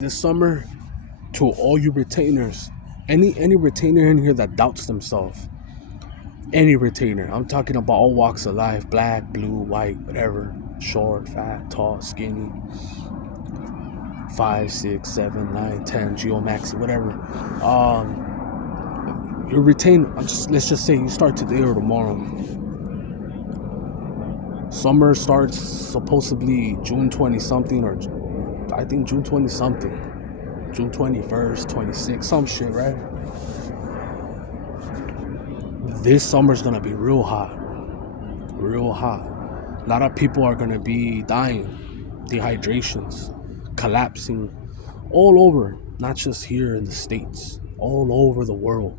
This summer, to all you retainers, any retainer in here that doubts themselves, any retainer, I'm talking about all walks of life, black, blue, white, whatever, short, fat, tall, skinny, 5, 6, 7, 9, 10, geomaxi, whatever. You retain, let's just say you start today or tomorrow. Summer starts supposedly June 20 something, or I think June 20 something, June 21st, 26th, some shit, right? This summer's gonna be real hot. Real hot. A lot of people are gonna be dying, dehydrations, collapsing all over, not just here in the States, all over the world.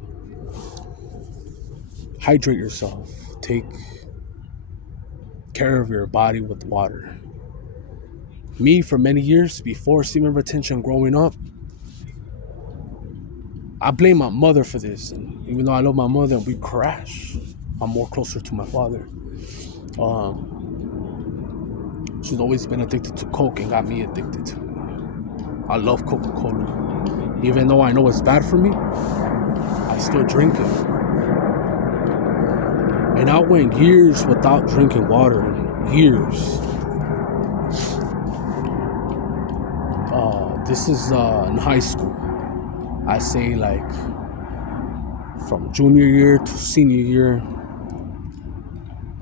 Hydrate yourself. Take care of your body with water. Me, for many years before semen retention growing up, I blame my mother for this. And even though I love my mother and we crash, I'm more closer to my father. She's always been addicted to Coke and got me addicted to it. I love Coca-Cola. Even though I know it's bad for me, I still drink it. And I went years without drinking water. Years. This is in high school. I say like from junior year to senior year,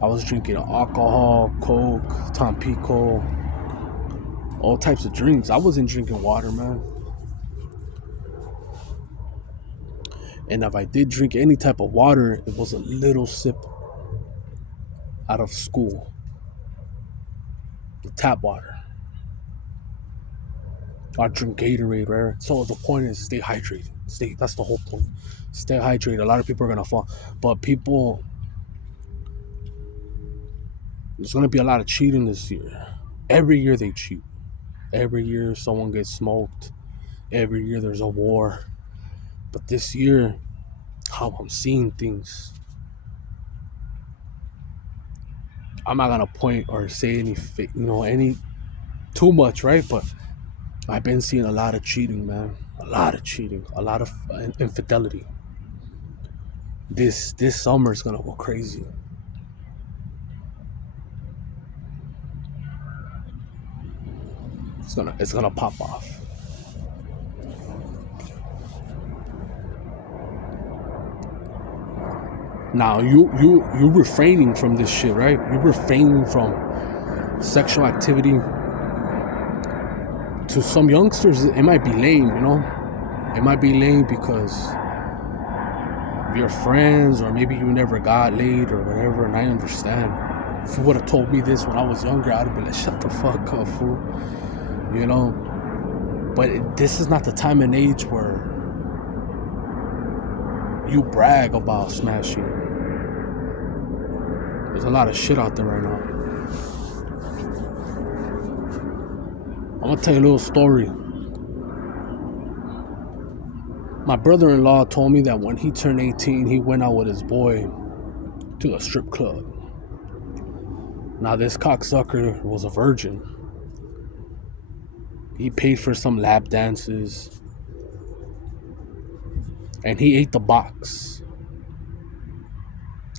I was drinking alcohol, Coke, Tampico, all types of drinks. I wasn't drinking water, man. And if I did drink any type of water, it was a little sip out of school. The tap water. I drink Gatorade, right? So the point is stay hydrated. That's the whole point. Stay hydrated. A lot of people are gonna fall. But there's gonna be a lot of cheating this year. Every year they cheat. Every year someone gets smoked. Every year there's a war. But this year, how I'm seeing things, I'm not gonna point or say any too much, right? But I've been seeing a lot of cheating, man. A lot of cheating. A lot of infidelity. This summer is gonna go crazy. It's gonna pop off. Now you refraining from this shit, right? You're refraining from sexual activity. To some youngsters, it might be lame, It might be lame because your friends, or maybe you never got laid or whatever, and I understand. If you would have told me this when I was younger, I'd have been like, shut the fuck up, fool. But this is not the time and age where you brag about smashing. There's a lot of shit out there right now. I'm gonna tell you a little story. My brother-in-law told me that when he turned 18, he went out with his boy to a strip club. Now this cocksucker was a virgin. He paid for some lap dances. And he ate the box.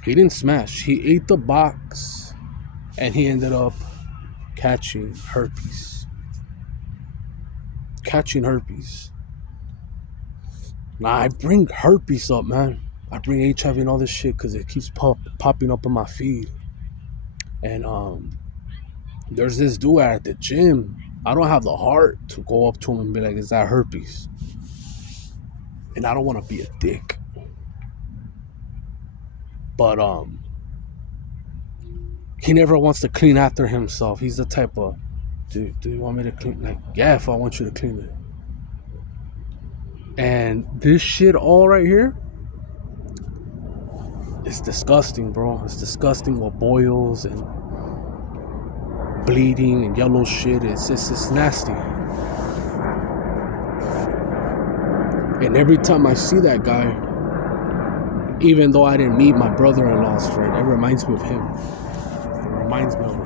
He didn't smash. He ate the box. And he ended up catching herpes. Now I bring herpes up, man. I bring HIV and all this shit because it keeps popping up on my feed. And there's this dude at the gym. I don't have the heart to go up to him and be like, is that herpes? And I don't want to be a dick. But he never wants to clean after himself. He's the type of, do you want me to clean? Like, yeah, if I want you to clean it. And this shit all right here, it's disgusting, bro. It's disgusting what boils and bleeding and yellow shit. It's nasty. And every time I see that guy, even though I didn't meet my brother-in-law's friend, it reminds me of him. It reminds me of him.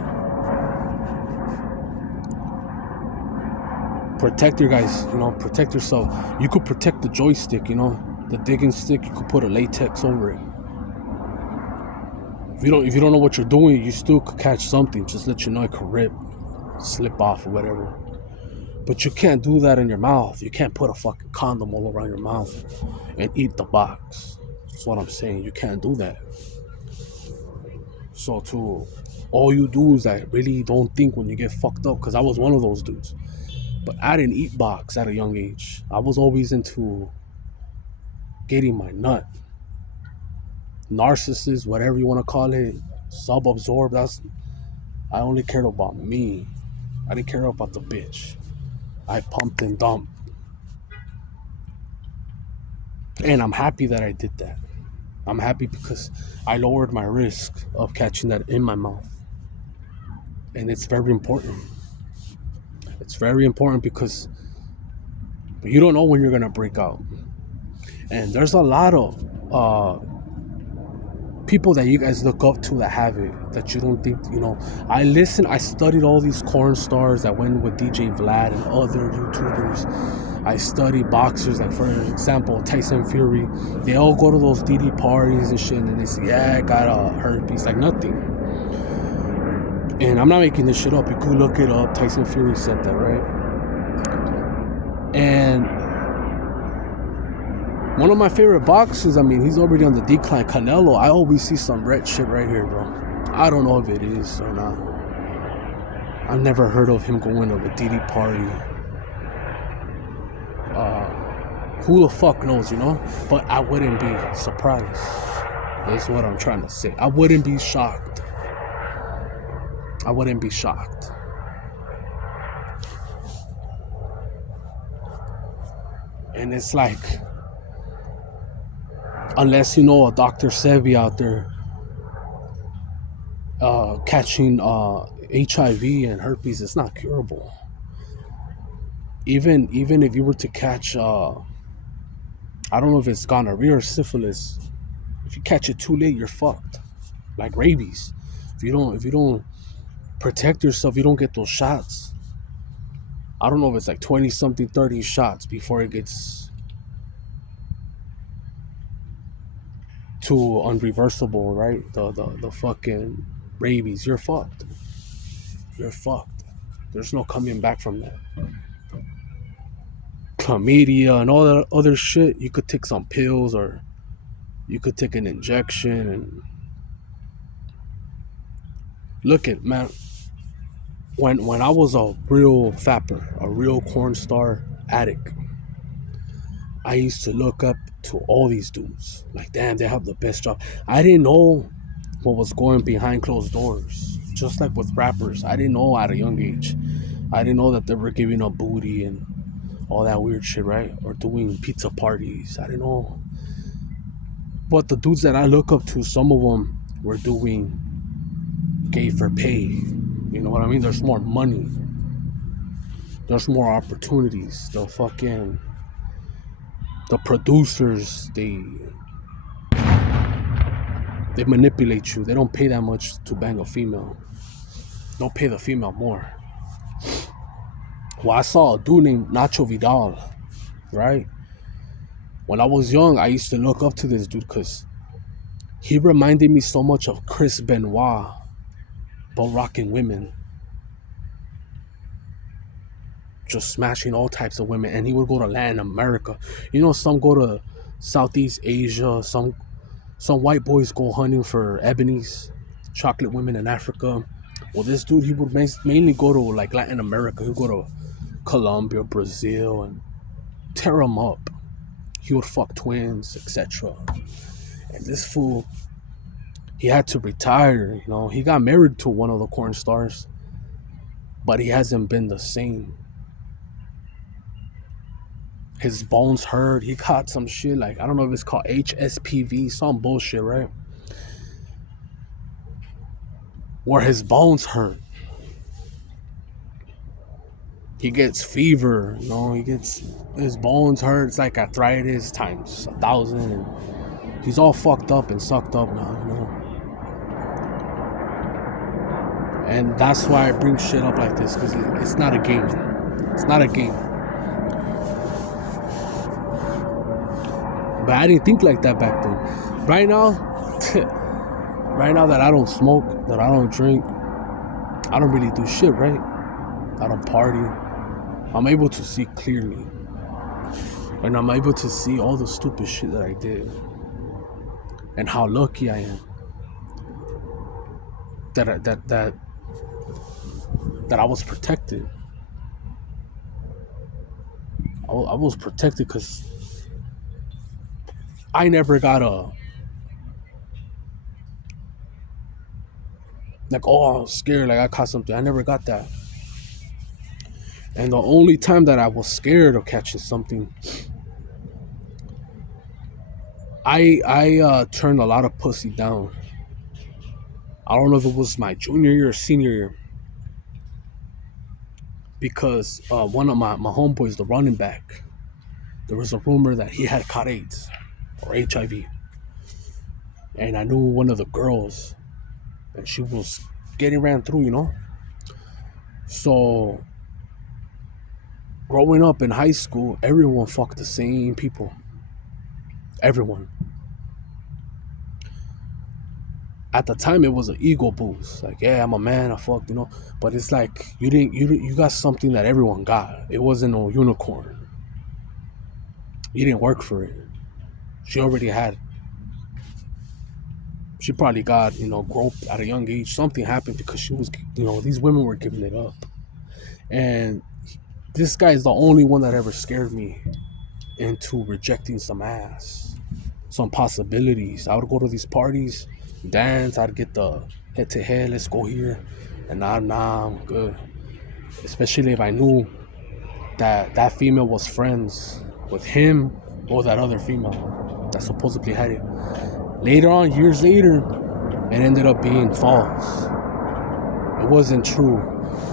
protect your guys, protect yourself. You could protect the joystick, the digging stick. You could put a latex over it. If you don't know what you're doing, you still could catch something. Just let you know it could rip, slip off, or whatever. But you can't do that in your mouth. You can't put a fucking condom all around your mouth and eat the box. That's what I'm saying. You can't do that. So all you do is I really don't think when you get fucked up, because I was one of those dudes. But I didn't eat box at a young age. I was always into getting my nut. Narcissist, whatever you want to call it, sub-absorbed. I only cared about me. I didn't care about the bitch. I pumped and dumped. And I'm happy that I did that. I'm happy because I lowered my risk of catching that in my mouth. And it's very important. It's very important because you don't know when you're going to break out. And there's a lot of people that you guys look up to that have it, that you don't think, I studied all these corn stars that went with DJ Vlad and other YouTubers. I study boxers, like for example, Tyson Fury. They all go to those DD parties and shit, and they say, yeah, I got herpes, like nothing. And I'm not making this shit up. You could look it up. Tyson Fury said that, right? And one of my favorite boxers, he's already on the decline, Canelo. I always see some red shit right here, bro. I don't know if it is or not. I've never heard of him going to a DD party. Who the fuck knows, But I wouldn't be surprised. That's what I'm trying to say. I wouldn't be shocked. I wouldn't be shocked. And it's like, unless a Dr. Sebi out there catching HIV and herpes, it's not curable. Even if you were to catch I don't know if it's gonorrhea or syphilis, if you catch it too late, you're fucked. Like rabies. If you don't protect yourself, you don't get those shots. I don't know if it's like 20 something, 30 shots before it gets to unreversible, right? The fucking rabies. You're fucked. You're fucked. There's no coming back from that. Chlamydia and all that other shit, you could take some pills or you could take an injection. And look at, man, when I was a real fapper, a real corn star addict, I used to look up to all these dudes. Like, damn, they have the best job. I didn't know what was going behind closed doors. Just like with rappers, I didn't know at a young age. I didn't know that they were giving up booty and all that weird shit, right? Or doing pizza parties. I didn't know. But the dudes that I look up to, some of them were doing gay for pay. You know what I mean? There's more money. There's more opportunities. The producers, they manipulate you. They don't pay that much to bang a female. Don't pay the female more. Well, I saw a dude named Nacho Vidal, right? When I was young, I used to look up to this dude because he reminded me so much of Chris Benoit, but rocking women. Just smashing all types of women. And he would go to Latin America. Some go to Southeast Asia. Some white boys go hunting for ebonies, chocolate women in Africa. Well, this dude, he would mainly go to like Latin America. He'd go to Colombia, Brazil, and tear them up. He would fuck twins, etc. And this fool, he had to retire. He got married to one of the corn stars, but he hasn't been the same. His bones hurt. He caught some shit like, I don't know if it's called HSPV, some bullshit, right? Where his bones hurt. He gets fever, he gets, his bones hurt. It's like arthritis times 1,000. And he's all fucked up and sucked up now, And that's why I bring shit up like this, because it's not a game. It's not a game. But I didn't think like that back then. Right now, right now that I don't smoke, that I don't drink, I don't really do shit, right? I don't party. I'm able to see clearly. And I'm able to see all the stupid shit that I did. And how lucky I am. That I was protected. I was protected because I never got like, oh, I was scared, like I caught something. I never got that. And the only time that I was scared of catching something, I turned a lot of pussy down. I don't know if it was my junior year or senior year, because one of my homeboys, the running back, there was a rumor that he had caught AIDS or HIV. And I knew one of the girls, and she was getting ran through, you know? So, growing up in high school, everyone fucked the same people. Everyone. At the time, it was an ego boost. Like, yeah, I'm a man, I fucked, you know? But it's like, you got something that everyone got. It wasn't no unicorn. You didn't work for it. She already had. She probably got, groped at a young age. Something happened because she was, these women were giving it up. And this guy is the only one that ever scared me into rejecting some ass, some possibilities. I would go to these parties, dance, I'd get the head to head, let's go here. And nah, I'm good. Especially if I knew that female was friends with him or that other female that supposedly had it. Later on, years later, it ended up being false. It wasn't true.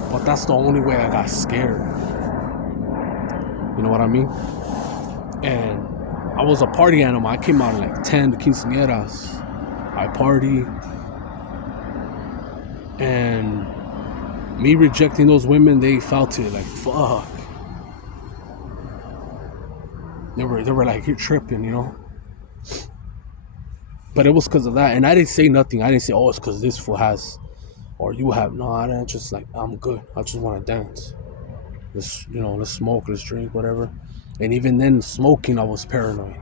But that's the only way I got scared. You know what I mean? And I was a party animal. I came out in like 10 quinceañeras. I party. And me rejecting those women, they felt it like, fuck. They were like, you're tripping, you know? But it was because of that. And I didn't say nothing. I didn't say, oh, it's because this fool has, or you have. No, I didn't. Just like, I'm good. I just want to dance. Let's smoke, let's drink, whatever. And even then, smoking, I was paranoid.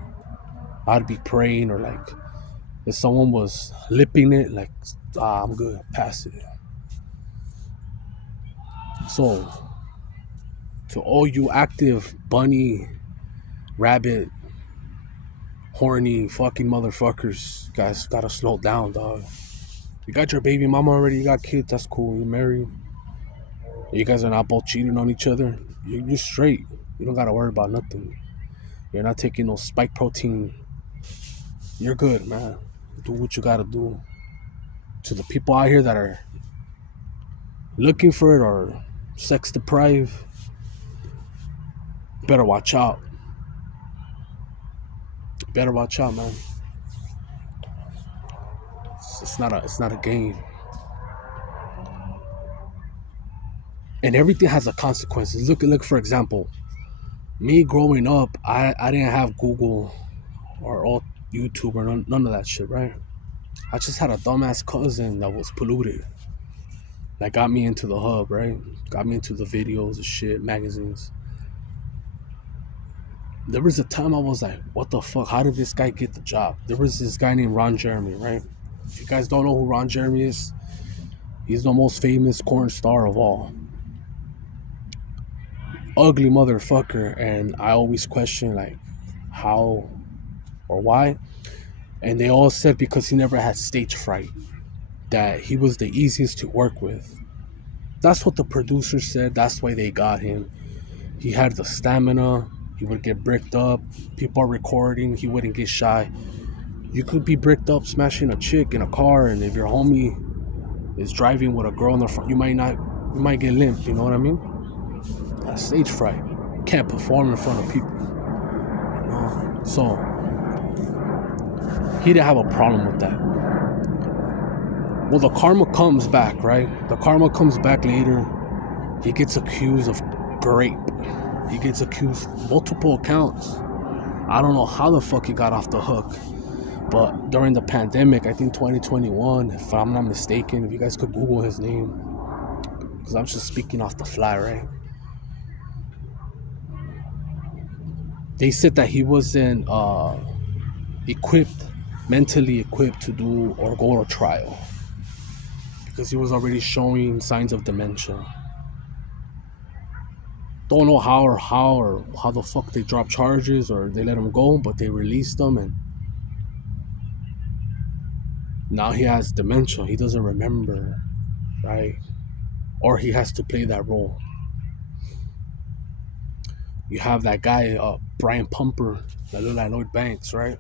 I'd be praying, or like, if someone was lipping it, like, I'm good, pass it. So, to all you active bunny, rabbit, horny fucking motherfuckers, guys gotta slow down, dog. You got your baby mama already, you got kids, that's cool, you're married. You guys are not both cheating on each other. You're straight. You don't gotta worry about nothing. You're not taking no spike protein. You're good, man. Do what you gotta do. To the people out here that are looking for it or sex deprived, better watch out. Better watch out, man. It's not a game. And everything has a consequences. Look, for example, me growing up, I didn't have Google or all YouTube or none of that shit, right? I just had a dumbass cousin that was polluted. That got me into the hub, right? Got me into the videos and shit, magazines. There was a time I was like, what the fuck? How did this guy get the job? There was this guy named Ron Jeremy, right? If you guys don't know who Ron Jeremy is, he's the most famous corn star of all. Ugly motherfucker. And I always question, like, how or why. And they all said because he never had stage fright, that he was the easiest to work with. That's what the producers said. That's why they got him. He had the stamina. He would get bricked up. People are recording. He wouldn't get shy. You could be bricked up smashing a chick in a car, and if your homie is driving with a girl in the front, you might get limp. You know what I mean? That's stage fright. Can't perform in front of people. So he didn't have a problem with that. Well, the karma comes back, right? The karma comes back later. He gets accused of rape. He gets accused multiple accounts. I don't know how the fuck he got off the hook. But during the pandemic, I think 2021, if I'm not mistaken, if you guys could Google his name, because I'm just speaking off the fly, right? They said that he wasn't equipped, mentally equipped to do or go to trial because he was already showing signs of dementia. Don't know how the fuck they dropped charges or they let him go, but they released him, and now he has dementia. He doesn't remember, right? Or he has to play that role. You have that guy, Brian Pumper, that looked like Lloyd Banks, right?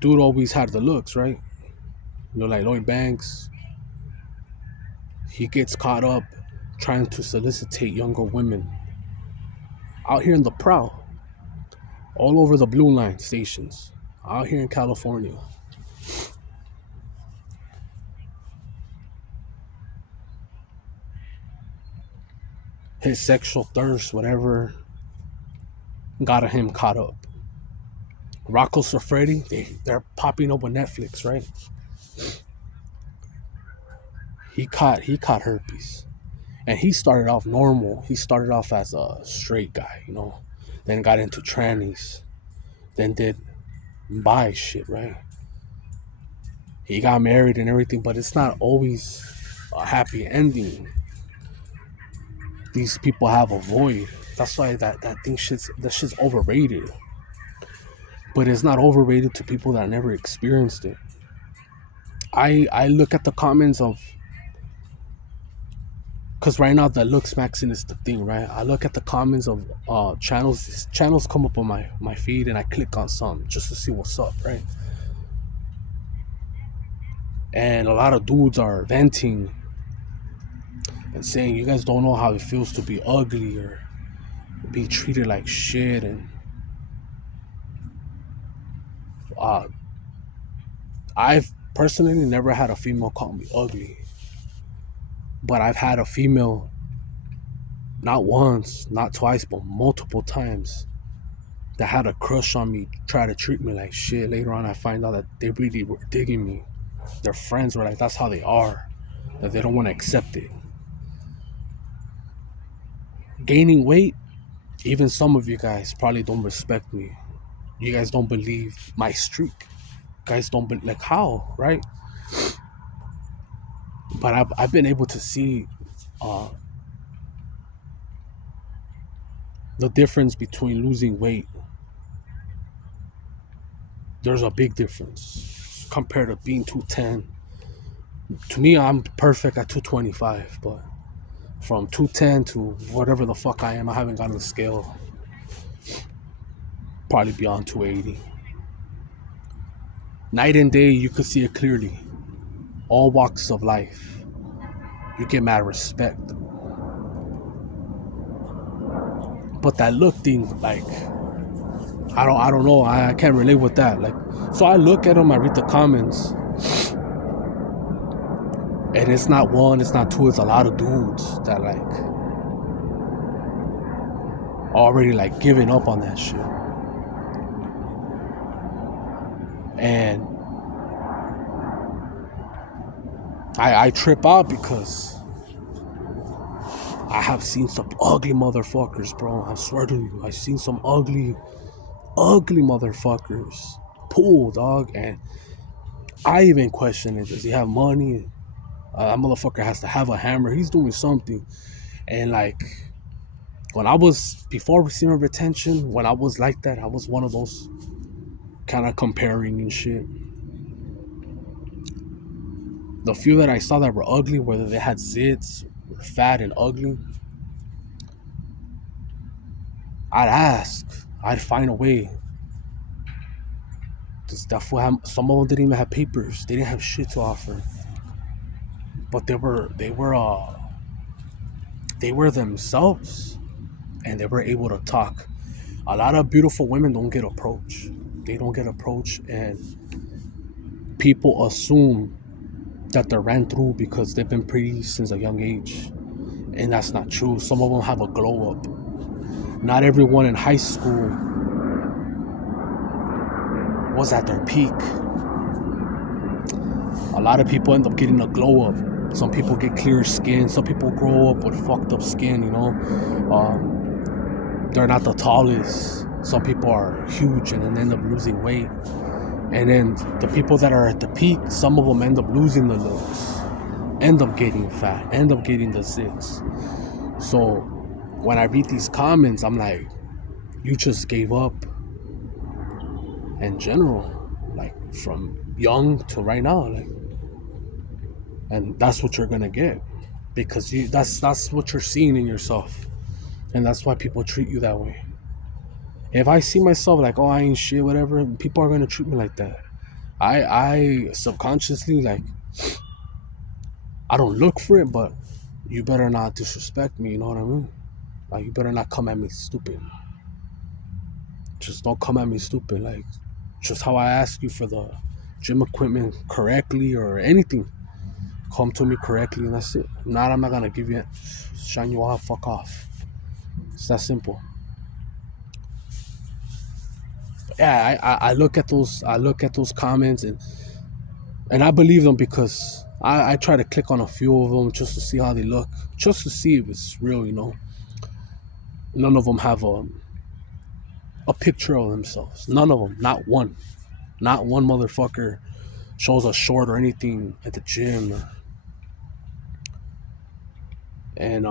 Dude always had the looks, right? Look like Lloyd Banks. He gets caught up trying to solicitate younger women out here in the prowl, all over the blue line stations, out here in California. His sexual thirst, whatever, got him caught up. Rocco Siffredi, they're popping up on Netflix, right? He caught herpes, and he started off normal. He started off as a straight guy, then got into trannies, then did bi shit, right? He got married and everything, but it's not always a happy ending. These people have a void. That's why that shit's overrated. But it's not overrated to people that never experienced it. I look at the comments of, because right now the looks maxing is the thing, right? I look at the comments of channels come up on my feed, and I click on some just to see what's up, right? And a lot of dudes are venting and saying, you guys don't know how it feels to be ugly or be treated like shit. And I've personally never had a female call me ugly, but I've had a female, not once, not twice, but multiple times, that had a crush on me, try to treat me like shit. Later on, I find out that they really were digging me. Their friends were like, that's how they are, that they don't want to accept it. Gaining weight, even some of you guys probably don't respect me. You guys don't believe my streak. You guys don't believe, like, how, right? But I've been able to see the difference between losing weight. There's a big difference compared to being 210. To me, I'm perfect at 225, but from 210 to whatever the fuck I am, I haven't gotten the scale. Probably beyond 280. Night and day, you could see it clearly. All walks of life, you get mad respect. But that look thing, like, I don't know. I can't relate with that. Like, so I look at them, I read the comments, and it's not one, it's not two, it's a lot of dudes that like already like giving up on that shit. And I trip out because I have seen some ugly motherfuckers, bro. I swear to you, I've seen some ugly motherfuckers pull, dog. And I even question it. Does he have money? That motherfucker has to have a hammer. He's doing something. And like, when I was, before receiving retention, when I was like that, I was one of those kind of comparing and shit. The few that I saw that were ugly, whether they had zits, were fat and ugly, I'd ask. I'd find a way. Some of them didn't even have papers. They didn't have shit to offer. But they were themselves, and they were able to talk. A lot of beautiful women don't get approached. They don't get approached, and people assume that they're ran through because they've been pretty since a young age, and that's not true. Some of them have a glow up. Not everyone in high school was at their peak. A lot of people end up getting a glow up. Some people get clear skin. Some people grow up with fucked up skin, you know. They're not the tallest. Some people are huge and then end up losing weight. And then the people that are at the peak, some of them end up losing the looks, end up getting fat, end up getting the zits. So when I read these comments, I'm like, you just gave up in general, like from young to right now, like, and that's what you're gonna get because that's what you're seeing in yourself, and that's why people treat you that way. If I see myself like, oh, I ain't shit, whatever, people are gonna treat me like that. I subconsciously, like, I don't look for it, but you better not disrespect me, you know what I mean? Like, you better not come at me stupid. Just don't come at me stupid. Like, just how I ask you for the gym equipment correctly or anything, come to me correctly and that's it. Not, I'm not gonna give you, shine you off, fuck off. It's that simple. Yeah, I look at those comments and I believe them because I try to click on a few of them just to see how they look, just to see if it's real, you know. None of them have a picture of themselves. None of them. Not one. Not one motherfucker shows a short or anything at the gym. And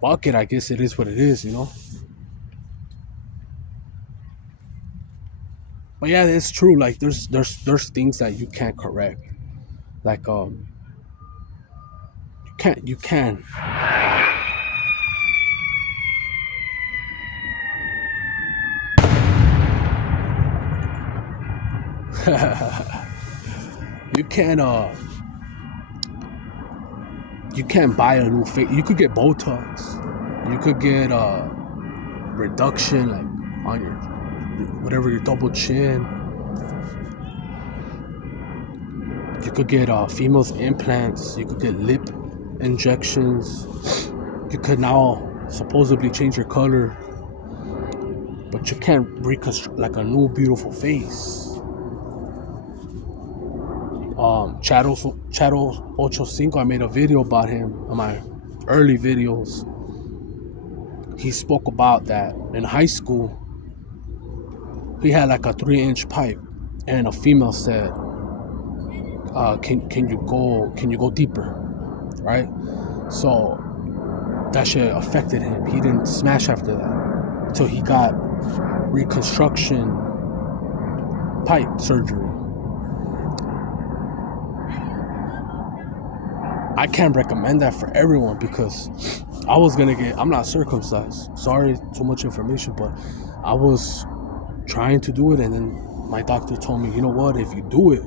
fuck it, I guess it is what it is, you know. But yeah, it's true. Like there's things that you can't correct. Like you can. You can you can't buy a new face. You could get Botox. You could get reduction like on your whatever your double chin. You could get females implants. You could get lip injections. You could now supposedly change your color, but you can't reconstruct like a new beautiful face. Charo Ocho Cinco, I made a video about him on my early videos. He spoke about that in high school. He had like a 3-inch pipe, and a female said, "Can you go deeper?" Right? So that shit affected him. He didn't smash after that until he got reconstruction pipe surgery. I can't recommend that for everyone because I'm not circumcised. Sorry, too much information, but I was trying to do it, and then my doctor told me, you know what, if you do it,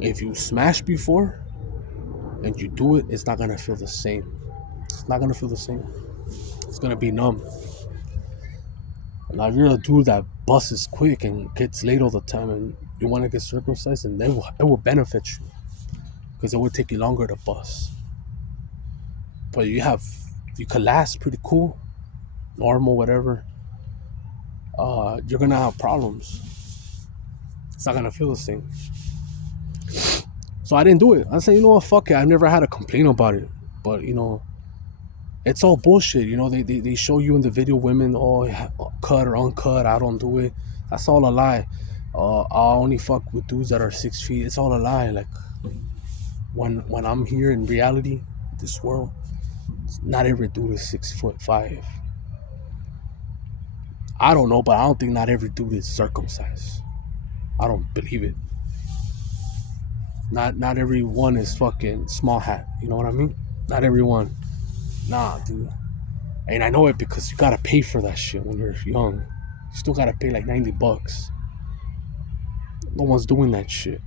if you smash before and you do it, it's not gonna feel the same. It's not gonna feel the same. It's gonna be numb. Now, if you're a dude that busts quick and gets laid all the time and you want to get circumcised, and it will benefit you because it will take you longer to bust. But you could last pretty cool, normal, whatever. You're gonna have problems. It's not gonna feel the same. So I didn't do it. I said, you know what, fuck it. I've never had a complaint about it. But you know, it's all bullshit. You know, they show you in the video women, oh, cut or uncut. I don't do it. That's all a lie. I only fuck with dudes that are 6 feet. It's all a lie. Like when I'm here in reality, this world, not every dude is 6'5". I don't know, but I don't think not every dude is circumcised. I don't believe it. Not every one is fucking small hat. You know what I mean? Not everyone. Nah, dude. And I know it because you gotta pay for that shit when you're young. You still gotta pay like $90. No one's doing that shit.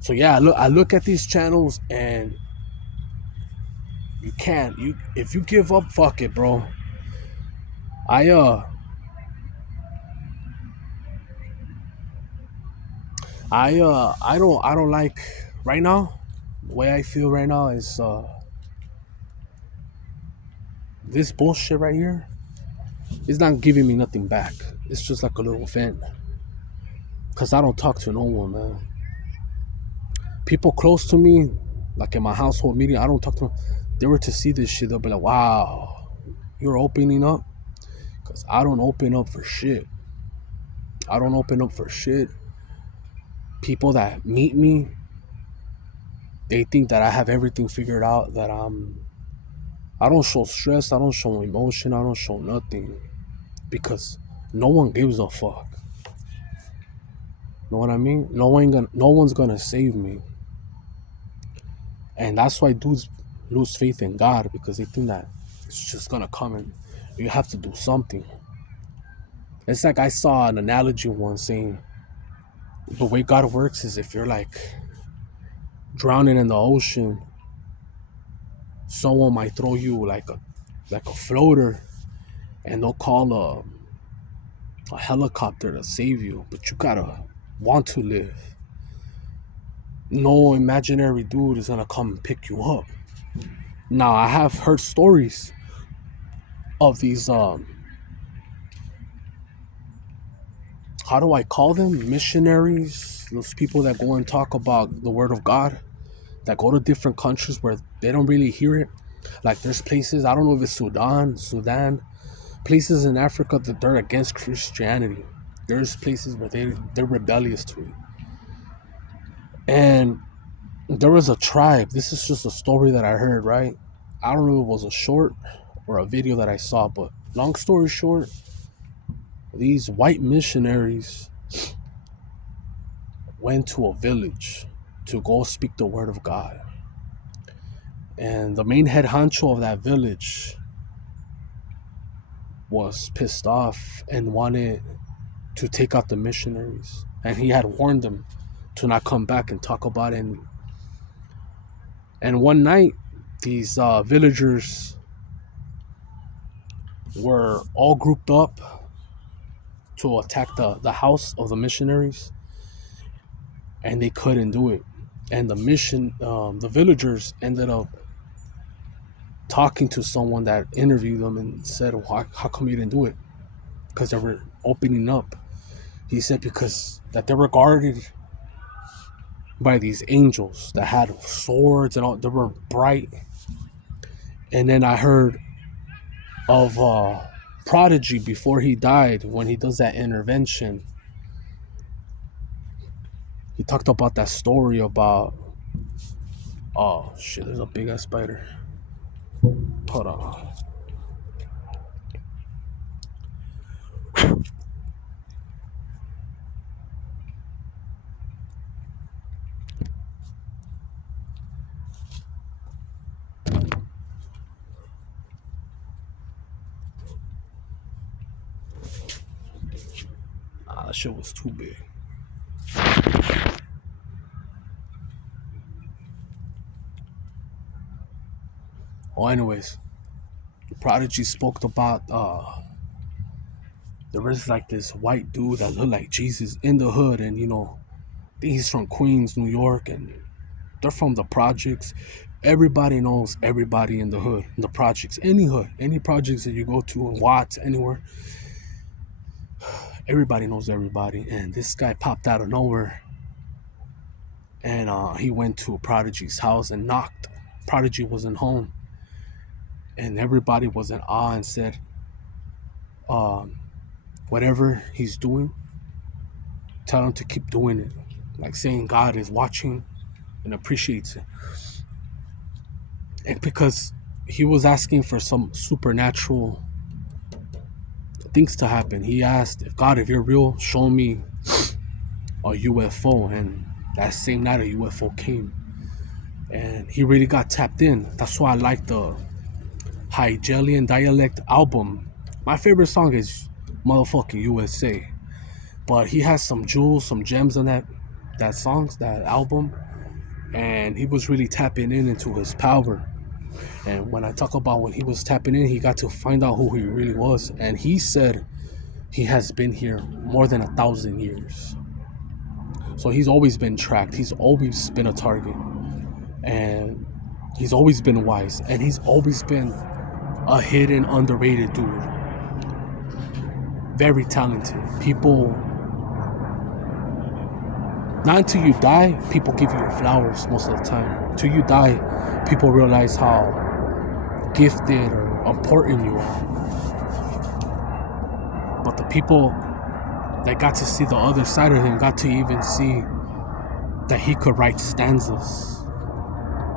So yeah, I look at these channels and you can't. If you give up, fuck it, bro. I I don't like right now. The way I feel right now is this bullshit right here is not giving me nothing back. It's just like a little vent. Cause I don't talk to no one, man. People close to me, like in my household meeting, I don't talk to them. They were to see this shit, they'll be like, wow, you're opening up? Cause I don't open up for shit. I don't open up for shit. People that meet me, they think that I have everything figured out, that I don't show stress, I don't show emotion, I don't show nothing. Because no one gives a fuck. Know what I mean? No one's gonna save me. And that's why dudes lose faith in God, because they think that it's just gonna come and you have to do something. It's like I saw an analogy once saying the way God works is if you're like drowning in the ocean, someone might throw you like a floater, and they'll call a helicopter to save you, but you gotta want to live. No imaginary dude is gonna come and pick you up. Now I have heard stories of these how do I call them? Missionaries, those people that go and talk about the word of God, that go to different countries where they don't really hear it. Like there's places, I don't know if it's Sudan, places in Africa that they're against Christianity. There's places where they're rebellious to it. And there was a tribe. This is just a story that I heard, right? I don't know if it was a short or a video that I saw, but long story short, these white missionaries went to a village to go speak the word of God. And the main head honcho of that village was pissed off and wanted to take out the missionaries. And he had warned them to not come back and talk about it. And one night, these villagers were all grouped up to attack the house of the missionaries, and they couldn't do it. And the villagers ended up talking to someone that interviewed them and said, well, how come you didn't do it? Because they were opening up. He said because that they were guarded by these angels that had swords and all. They were bright. And then I heard of Prodigy before he died, when he does that intervention. He talked about that story about, oh shit, there's a big ass spider. Hold on. That shit was too big. Oh, anyways, Prodigy spoke about there was like this white dude that looked like Jesus in the hood, and I think he's from Queens, New York, and they're from the projects. Everybody knows everybody in the hood, in the projects, any projects that you go to in Watts, anywhere. Everybody knows everybody, and this guy popped out of nowhere, and he went to Prodigy's house and knocked. Prodigy wasn't home, and everybody was in awe and said, whatever he's doing, tell him to keep doing it. Like saying God is watching and appreciates it. And because he was asking for some supernatural things to happen, he asked, if God, if you're real, show me a UFO. And that same night a UFO came, and he really got tapped in. That's why I like the Hygelian Dialect album. My favorite song is motherfucking USA, but he has some jewels, some gems on that album, and he was really tapping into his power. And when I talk about when he was tapping in, he got to find out who he really was. And he said he has been here more than 1,000 years. So he's always been tracked. He's always been a target. And he's always been wise, and he's always been a hidden, underrated dude. Very talented. People, not until you die, people give you your flowers most of the time. Until you die, people realize how gifted or important you are. But the people that got to see the other side of him got to even see that he could write stanzas,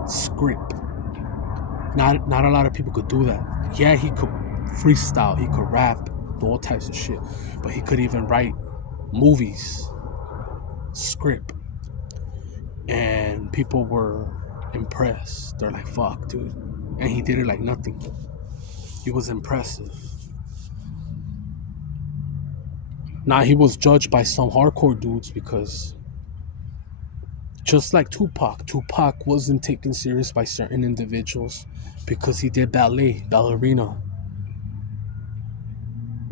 script. Not a lot of people could do that. Yeah, he could freestyle, he could rap, do all types of shit, but he could even write movies, script. And people were impressed. They're like, fuck, dude. And he did it like nothing. He was impressive. Now, he was judged by some hardcore dudes because just like Tupac wasn't taken serious by certain individuals because he did ballerina.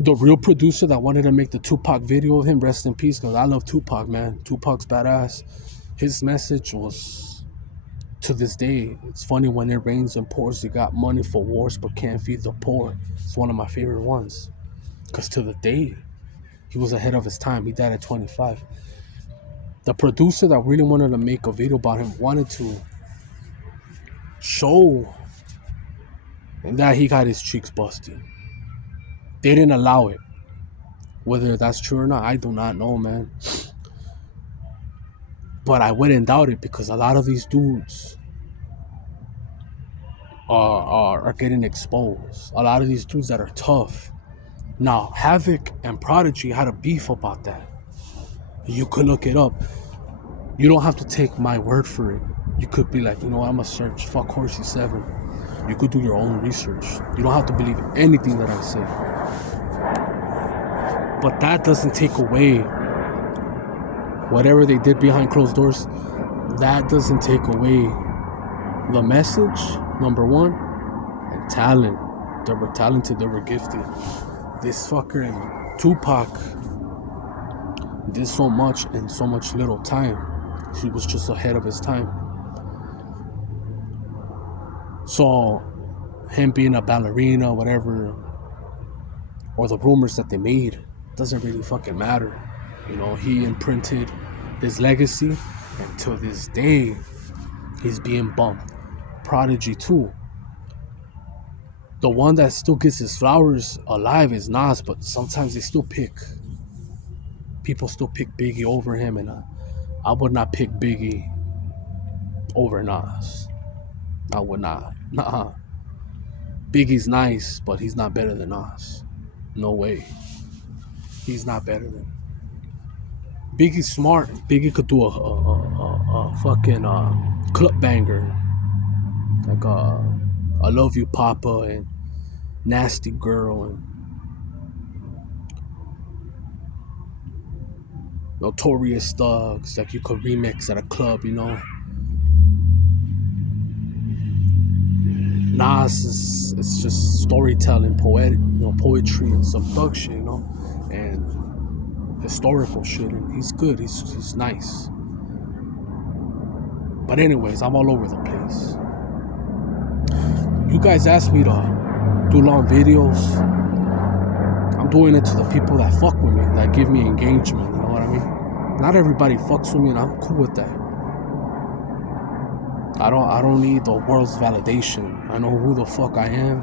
The real producer that wanted to make the Tupac video of him, rest in peace, because I love Tupac, man. Tupac's badass. His message was, to this day, it's funny when it rains and pours, you got money for wars but can't feed the poor. It's one of my favorite ones. Because to the day, he was ahead of his time. He died at 25. The producer that really wanted to make a video about him wanted to show that he got his cheeks busted. They didn't allow it. Whether that's true or not, I do not know, man. But I wouldn't doubt it because a lot of these dudes are getting exposed. A lot of these dudes that are tough. Now, Havoc and Prodigy had a beef about that. You could look it up. You don't have to take my word for it. You could be like, you know what, I'm going to search fuck Horsey 7. You could do your own research. You don't have to believe anything that I say. But that doesn't take away whatever they did behind closed doors. That doesn't take away the message, number one, and talent. They were talented, they were gifted. This fucker and Tupac did so much in so much little time. He was just ahead of his time. So him being a ballerina, whatever, or the rumors that they made, doesn't really fucking matter. You know, he imprinted his legacy, and to this day, he's being bumped. Prodigy too. The one that still gets his flowers alive is Nas, but sometimes people still pick Biggie over him, and I would not pick Biggie over Nas. I would not. Nah. Biggie's nice, but he's not better than Nas. No way. He's not better than. Biggie's smart. Biggie could do a fucking club banger, like I Love You Papa and Nasty Girl and Notorious Thugs, like you could remix at a club, you know. Nas it's just storytelling, poetry and some thug shit, you know, and historical shit, and he's good, he's nice. But anyways, I'm all over the place. You guys asked me to do long videos. I'm doing it to the people that fuck with me, that give me engagement, you know what I mean? Not everybody fucks with me, and I'm cool with that. I don't need the world's validation. I know who the fuck I am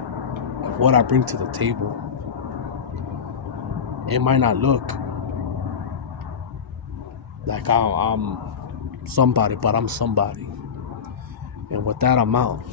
and what I bring to the table. It might not look like I'm somebody, but I'm somebody. And with that, I'm out.